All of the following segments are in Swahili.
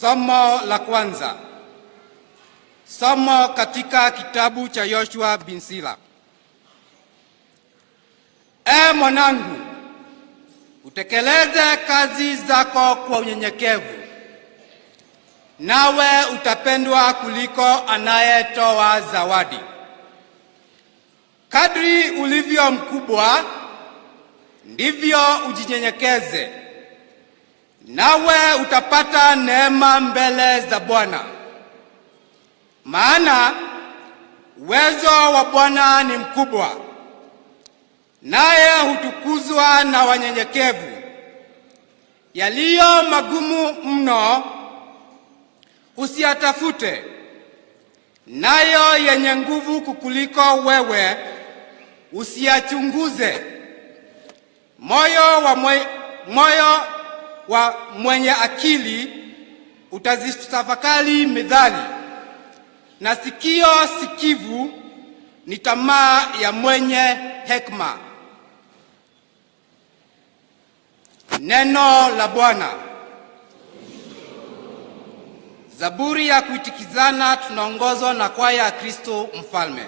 Somo la kwanza. Somo katika kitabu cha Yoshua bin Sila. Mwanangu, utekeleze kazi zako kwa unyenyekevu, nawe utapendwa kuliko anayetoa zawadi. Kadri ulivyo mkubwa, ndivyo ujinyenyekeze, nawe utapata neema mbele za Bwana. Maana uwezo wa Bwana ni mkubwa, naye hutukuzwa na wanyenyekevu. Yaliyo magumu mno usiyatafute, nayo yenye nguvu kukuliko wewe usiyachunguze. Moyo wa mwenye akili utazitafakari mithali, na sikio sikivu ni tamaa ya mwenye hekima. Neno la Bwana. Zaburi ya kuitikizana tunaongozwa na kwaya ya Kristo Mfalme.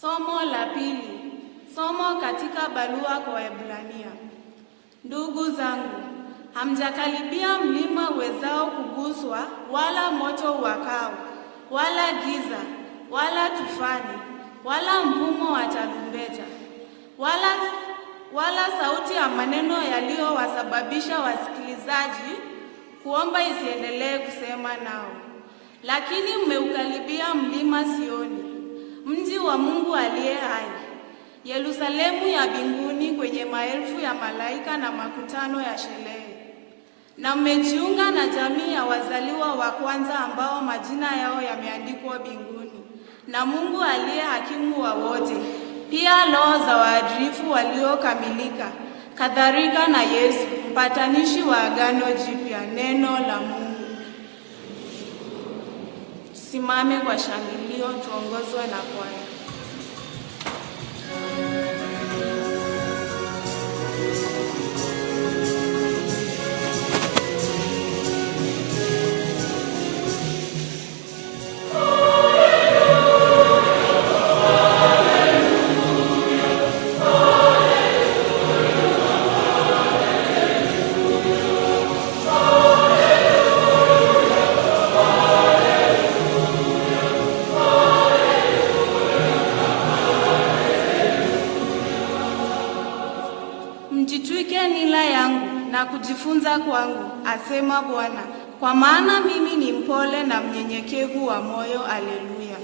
Somo la pili. Somo katika barua kwa Waebrania. Ndugu zangu, hamjakaribia mlima uwezao kuguswa, wala moto uwakao, wala giza, wala tufani, wala mvumo wa tarumbeta, wala sauti ya maneno yaliyowasababisha wasikilizaji kuomba isiendelee kusema nao. Lakini mmeukaribia mlima Sioni, mji wa Mungu aliye hai, Yerusalemu ya mbinguni, kwenye maelfu ya malaika na makutano ya sherehe. Na mmejiunga na jamii ya wazaliwa wa kwanza ambao majina yao yameandikwa mbinguni na Mungu aliye hakimu wa wote, pia roho za waadilifu waliokamilika, kadhalika na Yesu, mpatanishi wa agano jipya, neno la Mungu. Tusimame kwa shangilio, tuongozwe na kwaya. Mjitwike nila yangu na kujifunza kwangu, asema Bwana, kwa maana mimi ni mpole na mnyenyekevu wa moyo. Haleluya.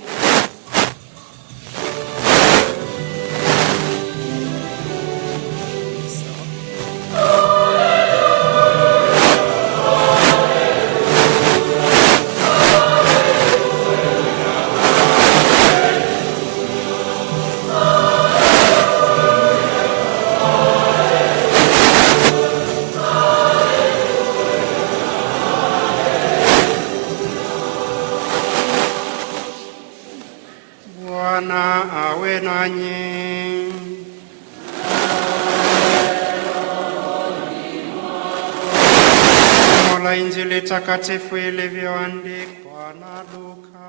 Bwana awe nanyi. Somo la Injili takatifu ilivyoandikwa na Luka.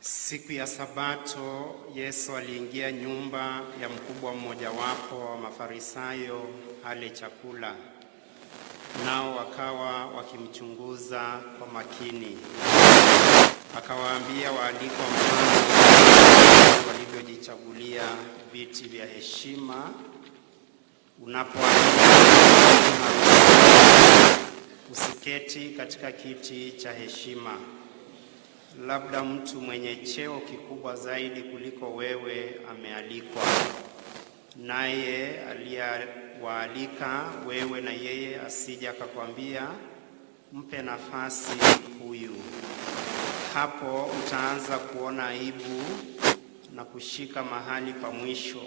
Siku ya Sabato, Yesu aliingia nyumba ya mkubwa mmojawapo wa Mafarisayo ale chakula. Nao wakawa wakimchunguza kwa makini. Akawaambia waalikwa mfano walivyojichagulia viti vya heshima. Unapoalikwa usiketi katika kiti cha heshima. Labda mtu mwenye cheo kikubwa zaidi kuliko wewe amealikwa, naye aliyewaalika wewe na yeye asije akakwambia, mpe nafasi huyu. Hapo utaanza kuona aibu na kushika mahali pa mwisho.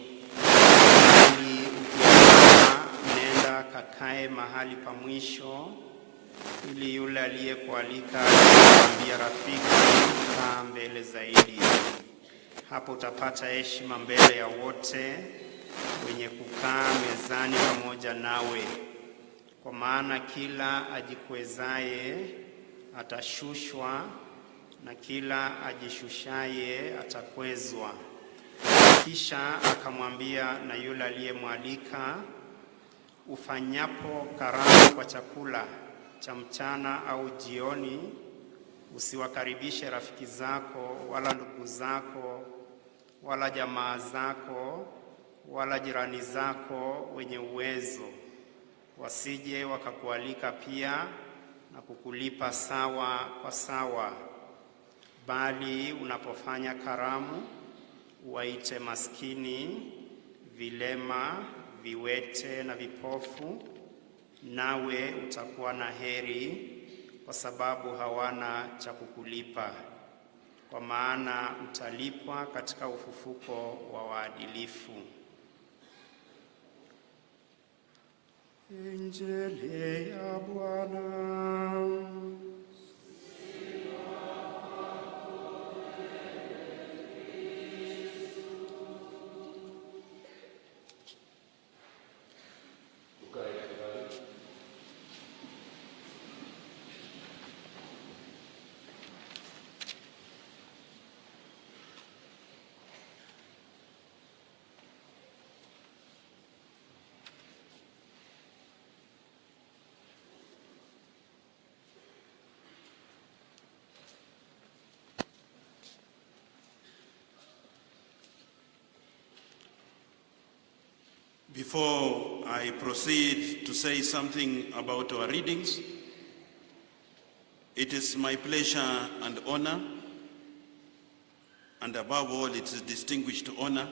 Ili ukiamua, nenda kakae mahali pa mwisho, ili yule aliyekualika akwambie, rafiki, kaa mbele zaidi. Hapo utapata heshima mbele ya wote wenye kukaa mezani pamoja nawe. Kwa maana kila ajikwezaye atashushwa, na kila ajishushaye atakwezwa. Kisha akamwambia na yule aliyemwalika, ufanyapo karamu kwa chakula cha mchana au jioni, usiwakaribishe rafiki zako wala ndugu zako wala jamaa zako wala jirani zako wenye uwezo, wasije wakakualika pia na kukulipa sawa kwa sawa. Bali unapofanya karamu, waite maskini, vilema, viwete na vipofu, nawe utakuwa na heri, kwa sababu hawana cha kukulipa, kwa maana utalipwa katika ufufuko wa waadilifu. Injili ya Bwana. Before I proceed to say something about our readings, it is my pleasure and honor, and above all, it is a distinguished honor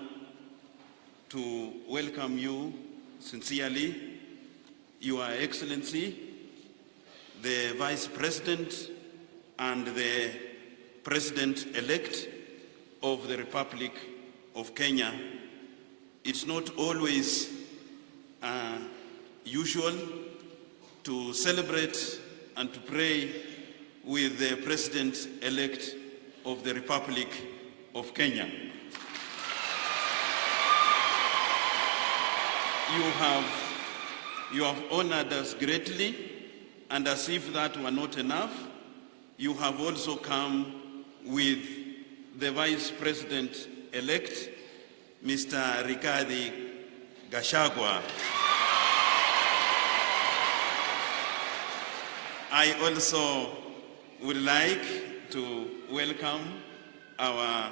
to welcome you sincerely, Your Excellency, the Vice President and the President-elect of the Republic of Kenya. It's not always usual to celebrate and to pray with the President-elect of the Republic of Kenya. You have honored us greatly, and as if that were not enough, you have also come with the Vice President-elect, Mr. Rigathi Gachagua. I also would like to welcome our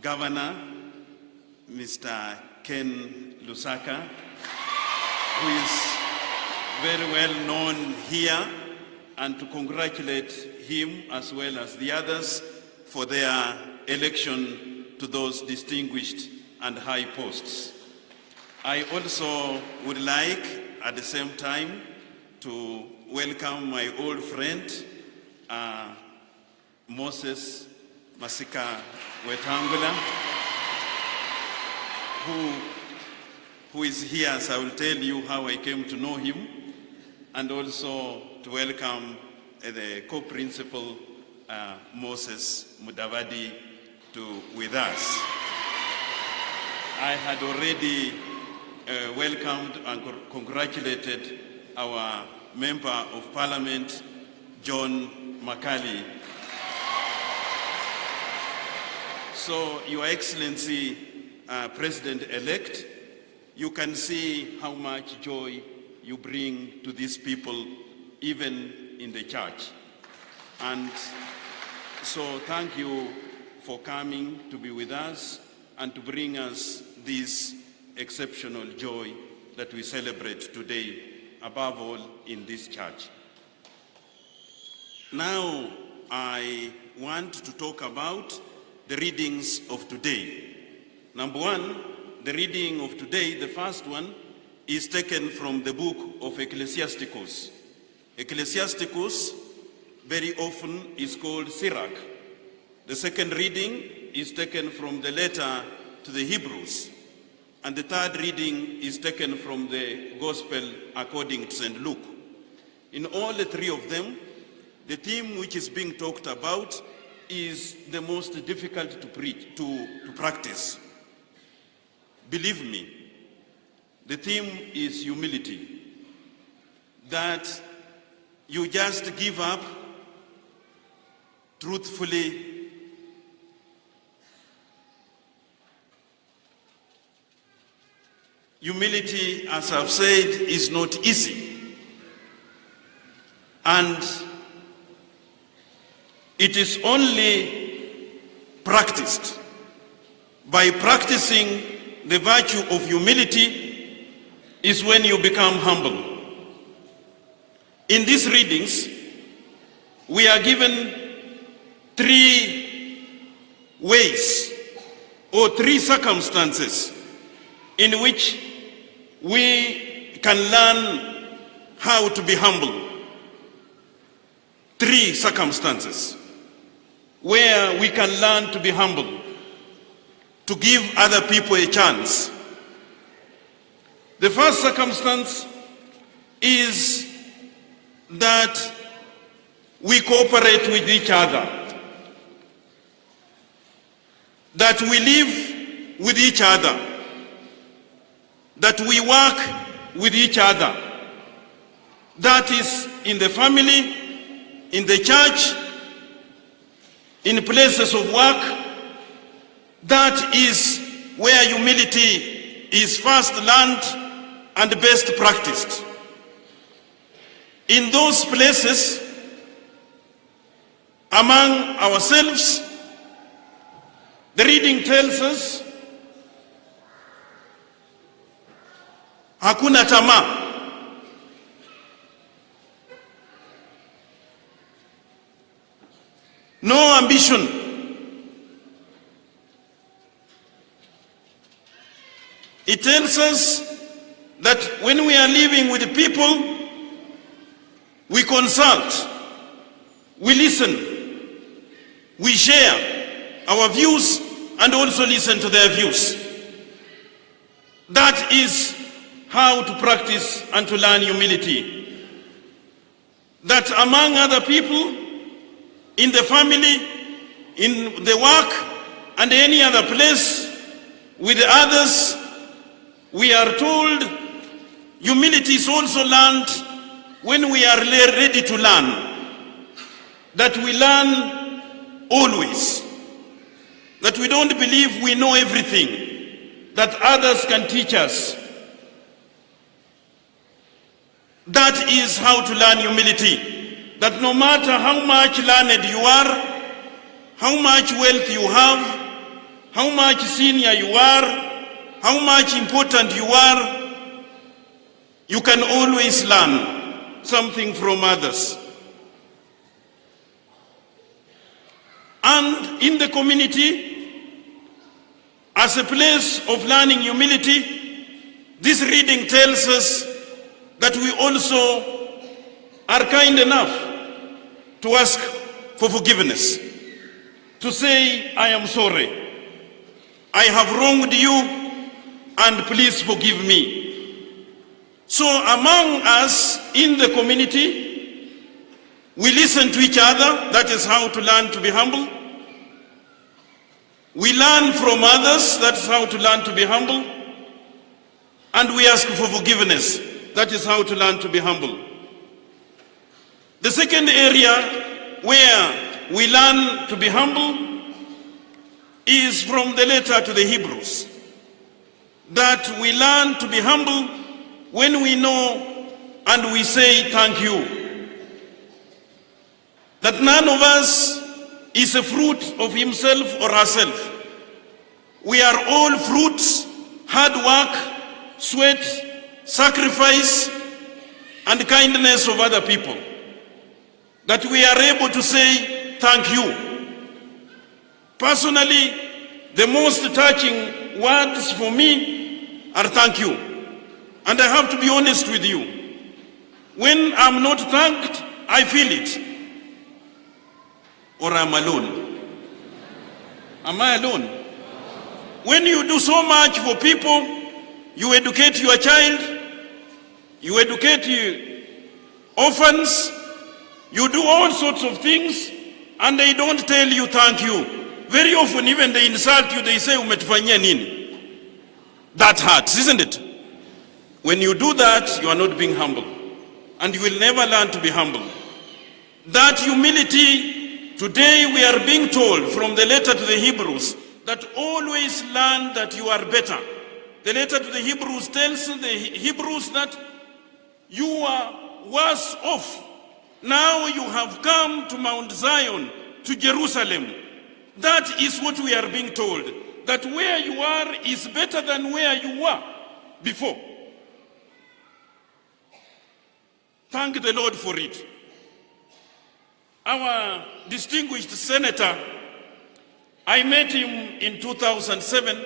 Governor, Mr. Ken Lusaka, who is very well known here, and to congratulate him as well as the others for their election to those distinguished and high posts. I also would like, at the same time, to welcome my old friend, Moses Masika Wetangula, who is here, as I will tell you how I came to know him, and also to welcome the co-principal, Moses Mudavadi, with us. I had already welcomed and congratulated our Member of Parliament, John Makali. So, Your Excellency, President-elect, you can see how much joy you bring to these people, even in the church. And so thank you for coming to be with us and to bring us this exceptional joy that we celebrate today, above all in this church. Now, I want to talk about the readings of today. Number one, the reading of today, the first one, is taken from the book of Ecclesiasticus. Ecclesiasticus very often is called Sirach. The second reading is taken from the letter to the Hebrews. And the third reading is taken from the Gospel according to St. Luke. In all the three of them, the theme which is being talked about is the most difficult to preach, to practice. Believe me, the theme is humility. That you just give up truthfully. Humility, as I've said, is not easy. And it is only practiced. By practicing the virtue of humility is when you become humble. In these readings, we are given three ways or three circumstances in which we can learn how to be humble. Three circumstances where we can learn to be humble, to give other people a chance. The first circumstance is that we cooperate with each other, that we live with each other, that we work with each other. That is in the family, in the church, in places of work. That is where humility is first learned and best practiced. In those places, among ourselves, the reading tells us, hakuna tamaa. No ambition. It tells us that when we are living with people, we consult, we listen, we share our views and also listen to their views. That is how to practice and to learn humility. That among other people, in the family, in the work, and any other place, with others, we are told humility is also learned when we are ready to learn. That we learn always. That we don't believe we know everything, that others can teach us. That is how to learn humility. That no matter how much learned you are, how much wealth you have, how much senior you are, how much important you are, you can always learn something from others. And in the community, as a place of learning humility, this reading tells us that we also are kind enough to ask for forgiveness, to say, I am sorry, I have wronged you, and please forgive me. So among us in the community, we listen to each other. That is how to learn to be humble. We learn from others. That is how to learn to be humble. And we ask for forgiveness. That is how to learn to be humble. The second area where we learn to be humble is from the letter to the Hebrews. That we learn to be humble when we know and we say thank you. That none of us is a fruit of himself or herself. We are all fruits, hard work, sweat, sacrifice, and kindness of other people. That we are able to say thank you. Personally, the most touching words for me are thank you. And I have to be honest with you. When I'm not thanked, I feel it. Or I'm alone. Am I alone? When you do so much for people, you educate your child, you educate orphans, you do all sorts of things, and they don't tell you thank you. Very often, even they insult you, they say, umetufanyia nini? That hurts, isn't it? When you do that, you are not being humble. And you will never learn to be humble. That humility, today we are being told from the letter to the Hebrews, that always learn that you are better. The letter to the Hebrews tells the Hebrews that you are worse off. Now you have come to Mount Zion, to Jerusalem. That is what we are being told. That where you are is better than where you were before. Thank the Lord for it. Our distinguished senator, I met him in 2007.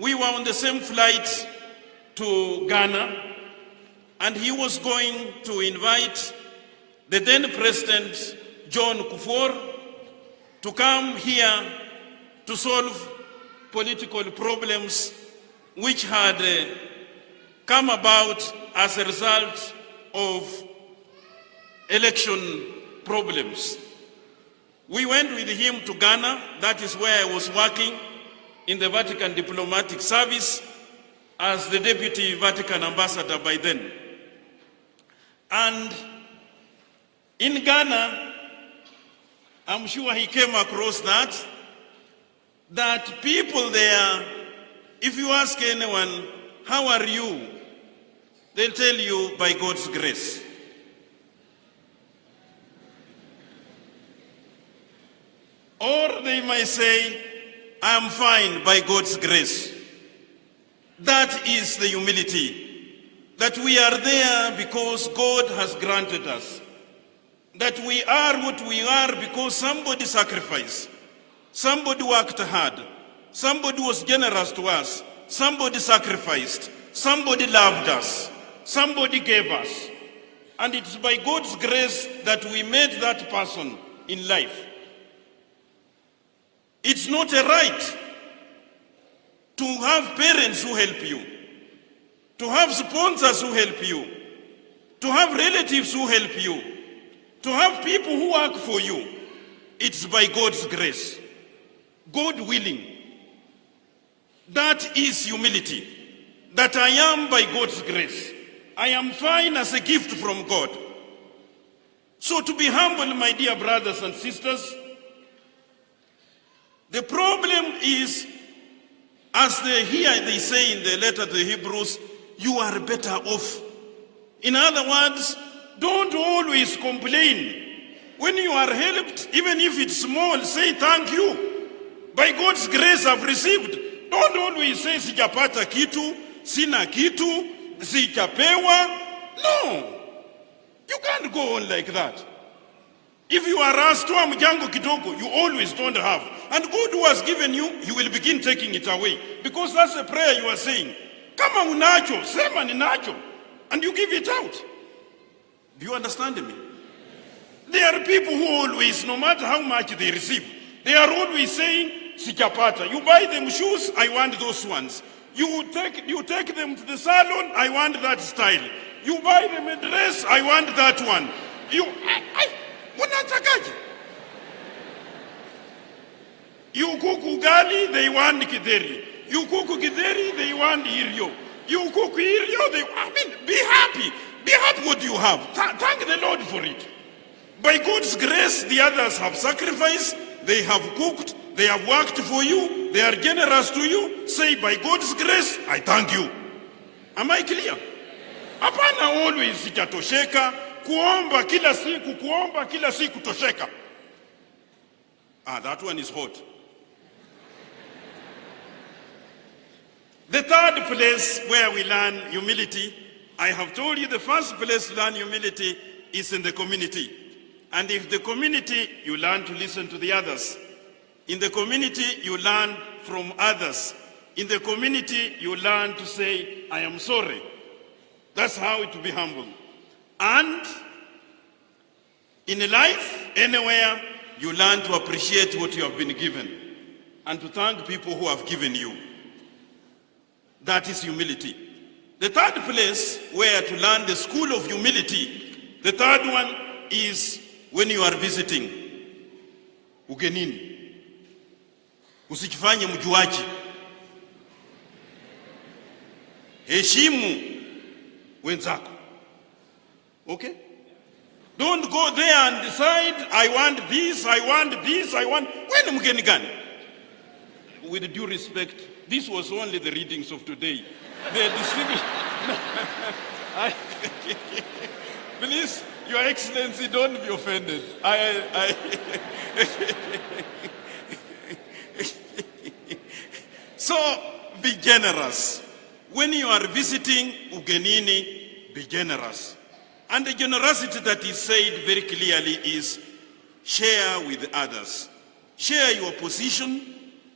We were on the same flight to Ghana, and he was going to invite the then President John Kufuor to come here to solve political problems which had come about as a result of election problems. We went with him to Ghana. That is where I was working in the Vatican Diplomatic Service as the Deputy Vatican Ambassador by then. And in Ghana, I'm sure he came across that people there, if you ask anyone, how are you? They'll tell you, by God's grace. Or they might say, I am fine by God's grace. That is the humility. That we are there because God has granted us. That we are what we are because somebody sacrificed. Somebody worked hard. Somebody was generous to us. Somebody sacrificed. Somebody loved us. Somebody gave us. And it's by God's grace that we made that person in life. It's not a right to have parents who help you, to have sponsors who help you, to have relatives who help you, to have people who work for you. It's by God's grace. God willing. That is humility. That I am by God's grace. I am fine as a gift from God. So to be humble, my dear brothers and sisters, the problem is, as they say in the letter to the Hebrews, you are better off. In other words, don't always complain. When you are helped, even if it's small, say thank you. By God's grace I've received. Don't always say sijapata kitu, sina kitu, sijapewa. No. You can't go on like that. If you are asked to mjango kidogo, you always don't have. And God who has given you, he will begin taking it away. Because that's the prayer you are saying. Kama unacho, sema ninacho. And you give it out. Do you understand me? There are people who always, no matter how much they receive, they are always saying, sijapata. You buy them shoes, I want those ones. You take them to the salon, I want that style. You buy them a dress, I want that one. Unatakaje? You cook ugali, they want kideri. You cook kideri, they want irio. You cook irio, be happy. Be happy what you have. Thank the Lord for it. By God's grace, the others have sacrificed, they have cooked, they have worked for you, they are generous to you. Say, by God's grace, I thank you. Am I clear? Hapana always sijatosheka, kuomba kila siku tosheka. That one is hot. The third place where we learn humility, I have told you the first place to learn humility is in the community. And if the community, you learn to listen to the others. In the community, you learn from others. In the community, you learn to say, I am sorry. That's how to be humble. And in life, anywhere, you learn to appreciate what you have been given and to thank people who have given you. That is humility. The third place where to learn the school of humility, the third one is when you are visiting. Ugenini. Usijifanye mjuaji. Heshimu wenzako. Okay? Don't go there and decide, I want this, I want this, I want. When mgeni gani? With due respect, this was only the readings of today. The distinguished. Please, Your Excellency, don't be offended. So, be generous. When you are visiting ugenini, be generous. And the generosity that is said very clearly is share with others. Share your position,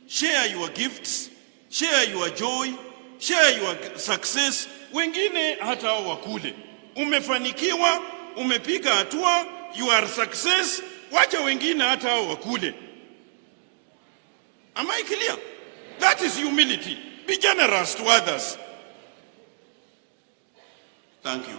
share your gifts, share your joy, share your success. Wengine hata wakule. Umefanikiwa, umepiga hatua, you are success, wacha wengine hata wakule. Am I clear? That is humility. Be generous to others. Thank you.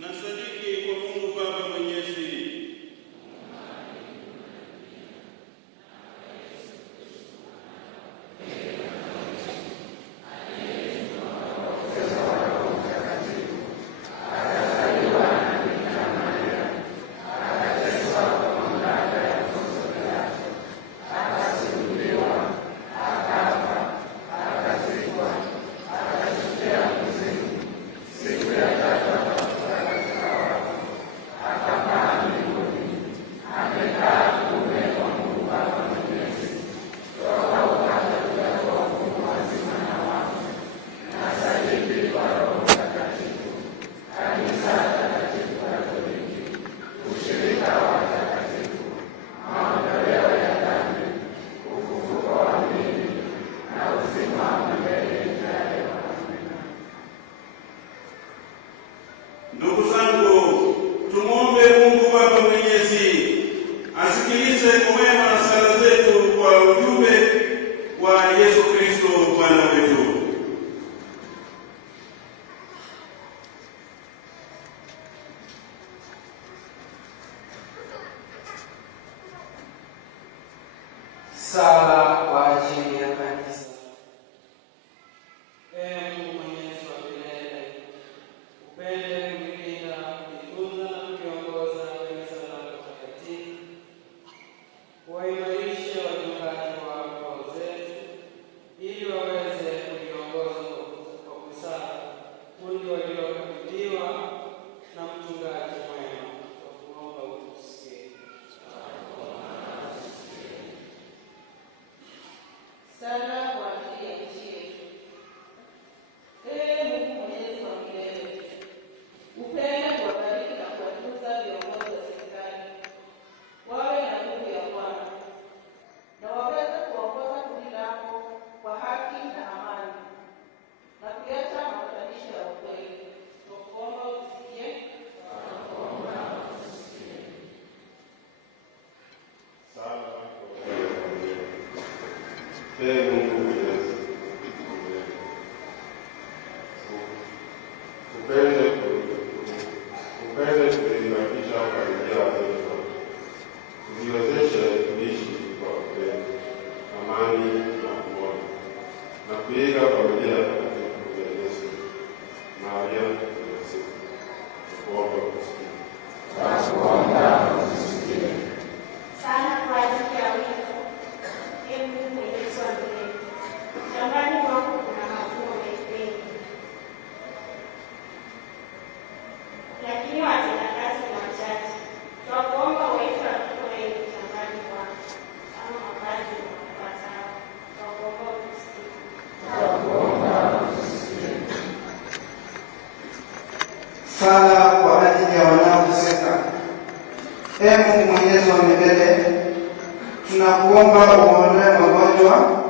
Nasadiki kwa Mungu Baba Mwenyezi, ndugu zangu, tumwombe Mungu Baba Mwenyezi asikilize kwa wema sala zetu kwa ujumbe wa Yesu Kristo Bwana wetu. Sala kwa ajili ya kanisa. Mungu Mwenyezi wa milele, upende kulinda, kulitunza na kuliongoza kanisa lako takatifu, kuwaimarisha wachungaji wako zetu, ili waweze kuliongoza kwa busara kundi waliokabidhiwa na mchungaji mwema. Tunakuomba utusikie. Sala kwa ajili ya nchi yetu. Mungu Mwenyezi wa milele, upende kuwabariki na kuwatunza viongozi wa serikali, wawe na nguvu ya Bwana na waweze kuongoza kundi lako kwa haki na amani na kuleta mapatanisho ya ukweli. Tunakuomba utusikie. Mungu Mwenyezi, upende kuimarisha familia zetu zote, tuziwezeshe kuishi kwa upendo, amani na umoja, na kuiga familia takatifu ya Yesu Maria na Yosefu. Tunakuomba utusikie. Sana kwa ajili ya wito. Mungu Mwenyezi wa milele, shambani mwako kuna mavuno mengi, lakini watendakazi ni wachache. Twakuomba uwaite watoto wengi shambani mwako kama mapaji wapatao. Twakuomba utusikie. Sala kwa ajili ya wanaoteseka. Mungu Mwenyezi wa milele, tunakuomba uwaondoe magonjwa